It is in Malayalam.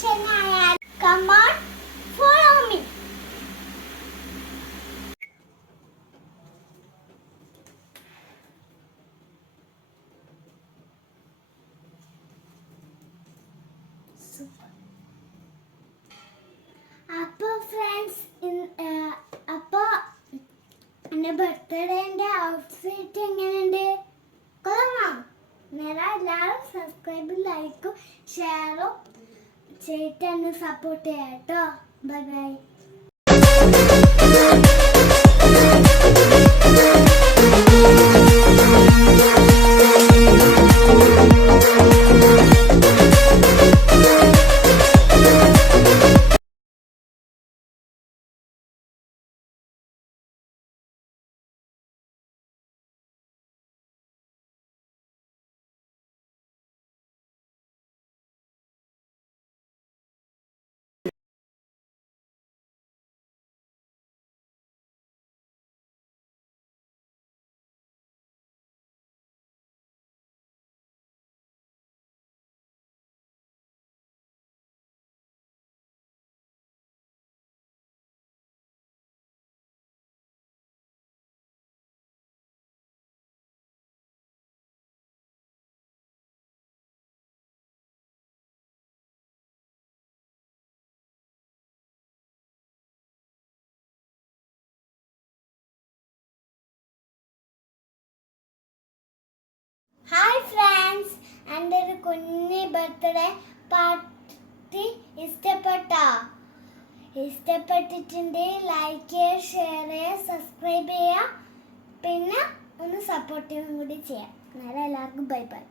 ആയാൽ come on follow me. അപ്പോൾ ഫ്രണ്ട്സ് അപ്പോൾ എൻ്റെ ബർത്ത്ഡേൻ്റെ ഔട്ട്ഫിറ്റ് എങ്ങനെയുണ്ട്? കൊള്ളാം. നേരെ എല്ലാവരും സബ്സ്ക്രൈബും ലൈക്കും ഷെയറും ചെയ്തിട്ട് എന്നെ സപ്പോർട്ട് ചെയ്യാം കേട്ടോ. Bye bye. ഹായ് ഫ്രണ്ട്സ്, എൻ്റെ ഒരു കുഞ്ഞി ബർത്ത്ഡേ പാർട്ടി ഇഷ്ടപ്പെട്ടിട്ടുണ്ടെങ്കിൽ ലൈക്ക് ചെയ്യുക, ഷെയർ ചെയ്യുക, സബ്സ്ക്രൈബ് ചെയ്യുക, പിന്നെ ഒന്ന് സപ്പോർട്ട് ചെയ്യുകയും കൂടി ചെയ്യാം. നേരെ എല്ലാവർക്കും ബൈ ബൈ.